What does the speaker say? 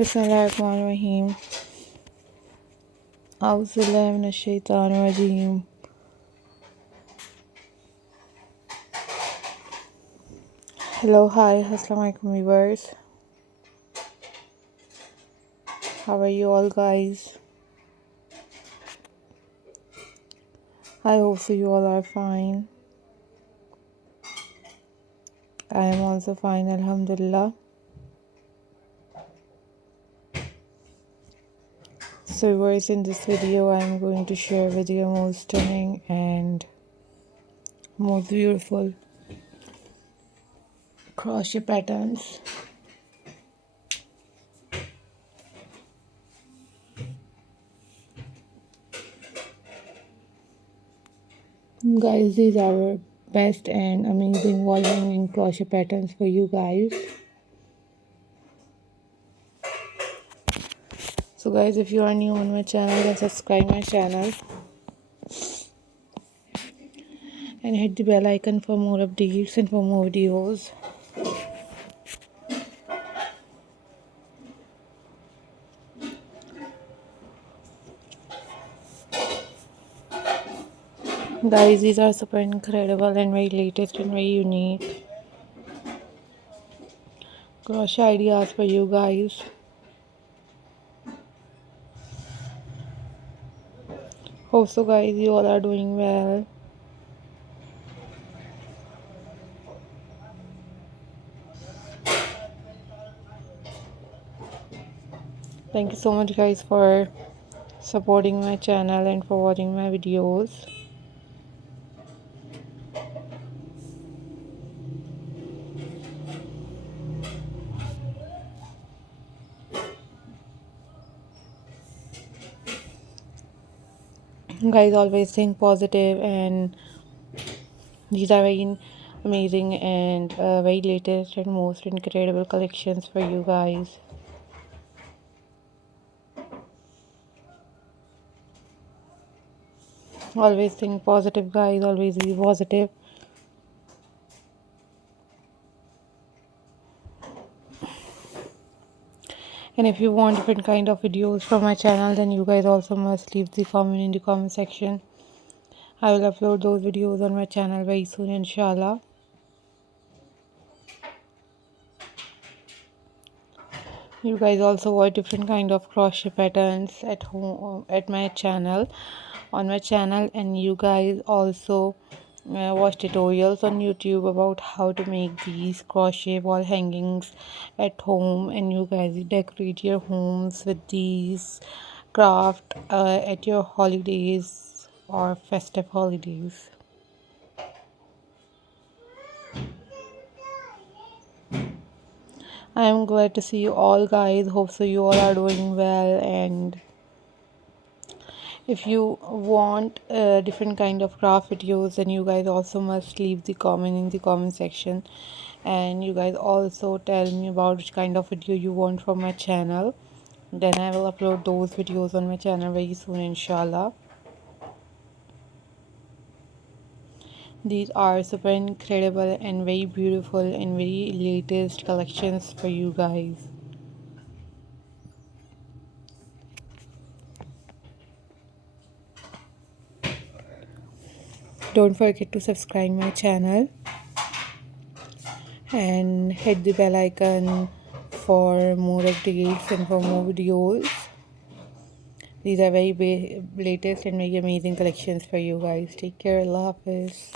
Bismillahirrahmanirrahim. Auzubillahi minash-shaytanir-rajeem. Hello, hi, assalamu alaikum viewers. How are you all, guys? I hope so you all are fine. I am also fine, alhamdulillah. So viewers, in this video I am going to share with you most stunning and most beautiful crochet patterns. Guys, these are our best and amazing wall hanging crochet patterns for you guys. So guys, if you are new on my channel, then subscribe my channel and hit the bell icon for more updates and for more videos. Guys, these are super incredible and very latest and very unique crochet ideas for you guys. Hope so guys, you all are doing well. Thank you so much guys for supporting my channel and for watching my videos. Guys, always think positive, and these are very amazing and very latest and most incredible collections for you guys. Always think positive guys, always be positive. And if you want different kind of videos from my channel, then you guys also must leave the comment in the comment section. I will upload those videos on my channel very soon, inshallah. You guys also watch different kind of crochet patterns at home at my channel, on my channel, and you guys also watch tutorials on YouTube about how to make these crochet wall hangings at home, and you guys decorate your homes with these craft at your holidays or festive holidays. I am glad to see you all guys. Hope so you all are doing well, and if you want different kind of craft videos, then you guys also must leave the comment in the comment section, and you guys also tell me about which kind of video you want from my channel. Then I will upload those videos on my channel very soon, inshallah. These are super incredible and very beautiful and very latest collections for you guys. Don't forget to subscribe my channel and hit the bell icon for more updates and for more videos. These are very latest and very amazing collections for you guys. Take care. Allah Hafiz.